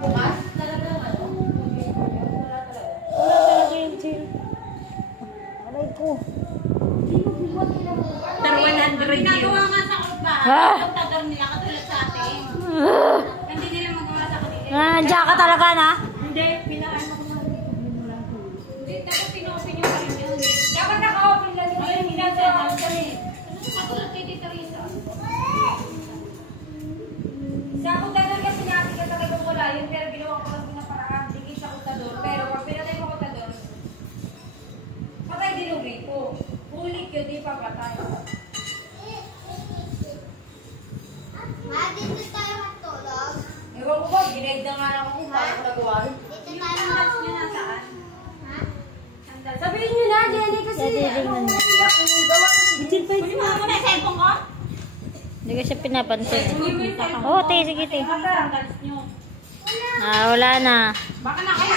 Bukas? Talagang ano? Wala talaga. Wala talaga yung chill. Aray ko. Pero 100 Ginagawa nga sa ba? Ah! Ang tagar nila katulad sa atin. Hindi nila magawa sa kanila. Nandiyan ka talaga na? Hindi, pinaano ko na. Hindi, dapat pinopen yung kayo yun. Dapat naka-open lang yung kayo ginagawa kami. Katulad kay Tita Risa. Sa kutador kasi natin ka talagang wala yun, pero ginawa ko lang pinaparaan. Digit sa kutador, pero pag pinatay mo kutador, patay din yung grito. Ulit yun, di pa patay. Ma, dito tayo matulog. Ewan ko ba, ginaid na nga lang ako. Paano ko nagawa yun? Dito Yung tayo sandals nyo nasaan? Ha? Sandals. Sabihin nyo na, Jenny, kasi ano, Kunin mo na yung cellphone ko? Hindi ko siya pinapansin. Kunin mo yung cellphone Oo, ko. te, sige, te. Sandals nyo. Ah, wala na. Baka na kayo